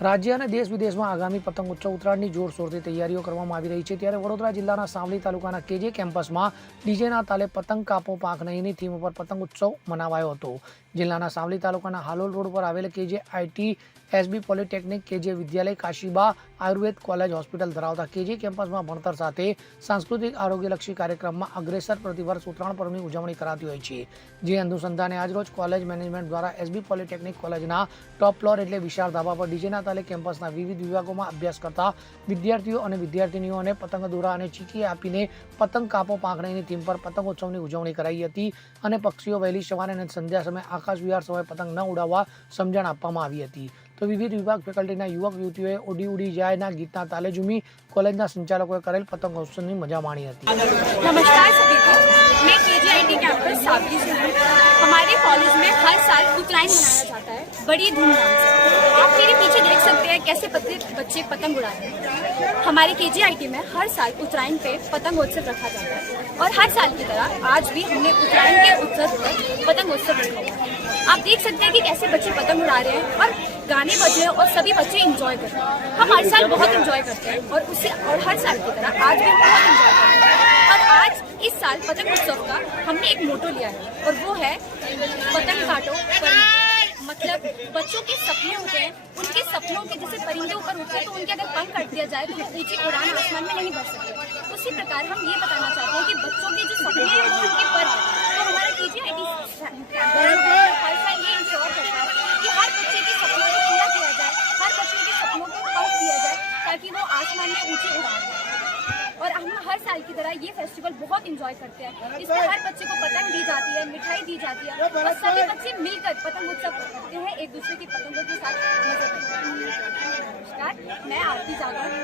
રાજ્ય અને દેશ વિદેશમાં આગામી પતંગ ઉત્સવ ઉત્તરાયણની જોરશોરથી તૈયારીઓ કરવામાં આવી રહી છે. ત્યારે વડોદરા જિલ્લાના સાવલી તાલુકાના કેજે કેમ્પસમાં ડીજેના તાલે પતંગ કાપો પાંખ નહીંની થીમ ઉપર પતંગ ઉત્સવ મનાવાયો હતો. જિલ્લાના સાવલી તાલુકાના હાલોલ રોડ પર આવેલ કે જે આઈટી એસબી પોલિટેકનિક કે જે વિદ્યાલય કાશીબા આયુર્વેદ કોલેજ હોસ્પિટલ ધરાવતા કેજી કેમ્પસમાં ભણતર સાથે સાંસ્કૃતિક આરોગ્યલક્ષી કાર્યક્રમમાં અગ્રેસર પ્રતિવર્ષ ઉત્તરાયણ પર્વની ઉજવણી કરાતી હોય છે. જે અનુસંધાને આજરોજ કોલેજ મેનેજમેન્ટ દ્વારા એસબી પોલિટેકનિક કોલેજના ટોપ ફ્લોર એટલે વિશાળ ધાબા પર ડીજેના તાલે કેમ્પસના વિવિધ વિભાગોમાં અભ્યાસ કરતા વિદ્યાર્થીઓ અને વિદ્યાર્થીનીઓને પતંગ દોરા અને ચીકી આપીને પતંગ કાપો પાંખડીની થીમ પર પતંગોત્સવની ઉજવણી કરાઈ હતી અને પક્ષીઓ વહેલી સવારે અને સંધ્યા સમયે આકાશ વિહાર સમયે પતંગ ન ઉડાવવા સમજણ આપવામાં આવી હતી તો વિવિધ વિભાગ ફેકલ્ટીના યુવક યુવતીઓએ ઉડી ઉડી જાયના ગીતના તાલે ઝૂમી કોલેજના સંચાલકોએ કરેલ પતંગોત્સવની મજા માણી હતી नमस्कार सभी को मैं के जी आई टी कैंपस सावली से हूँ हमारे कॉलेज में हर साल उत्तरायण मनाया जाता है बड़ी धूमधाम से आप मेरे पीछे देख सकते हैं कैसे पत्ते बच्चे पतंग उड़ाते हैं हमारे के जी आई टी में हर साल उत्तरायण पे पतंग उत्सव रखा जाता है और हर साल की तरह आज भी हमने उत्तरायण के उत्सव पर पतंग उत्सव रखा हुआ है आप देख सकते हैं कि कैसे बच्चे पतंग उड़ा रहे हैं और गाने बज रहे हैं और सभी बच्चे इंजॉय कर रहे हैं। हम हर साल बहुत इंजॉय करते हैं और उससे और हर साल की तरह आज भी बहुत इंजॉय कर रहे हैं। और आज, इस साल पतंग उत्सव का हमने एक मोटो लिया है और वो है, पतंग काटो मतलब बच्चों के सपने होते हैं, उनके सपनों के जैसे परिंदे ऊपर उठते हैं तो उनके अगर पंख कट दिया जाए तो ऊँची उड़ान आसमान में नहीं बढ़ सकते। उसी प्रकार हम ये बताना चाहते हैं कि बच्चों के जो सपने हैं वो उनके पर हैं। तो हमारा के जी आई हर साल ये इंश्योर करता है कि हर बच्चे के सपनों को पूरा किया जाए हर बच्चे के सपनों को पंख दिया जाए ताकि वो आसमान में ऊँची उड़ान जाए और हम हर साल की तरह ये फेस्टिवल बहुत इंजॉय करते हैं। इसमें हर बच्चे को पतंग दी जाती है मिठाई दी जाती है और सभी बच्चे मिलकर पतंग उत्सव करते हैं एक दूसरे की पतंगों के साथ मज़ा करते हैं। नमस्कार मैं आरती जागरण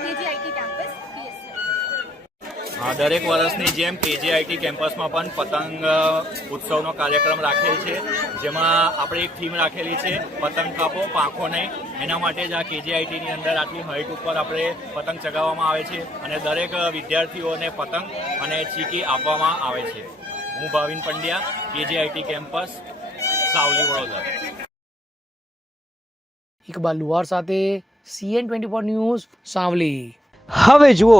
દરેક વર્ષની જેમ કેજીઆઈટી કેમ્પસમાં પણ પતંગ ઉત્સવનો કાર્યક્રમ રાખેલ છે. જેમાં આપણે એક થીમ રાખેલી છે પતંગ કાપો પાંખો નહીં. એના માટે જ આ કેજીઆઈટીની અંદર આટલી હાઇટ ઉપર આપણે પતંગ ચગાવવામાં આવે છે અને દરેક વિદ્યાર્થીઓને પતંગ અને ચીકી આપવામાં આવે છે. હું ભાવિન પંડ્યા કેજીઆઈટી કેમ્પસ સાવલી વડોદરા. ઇકબાલ લુહાર સાથે CN twenty four news Savli. હવે જુઓ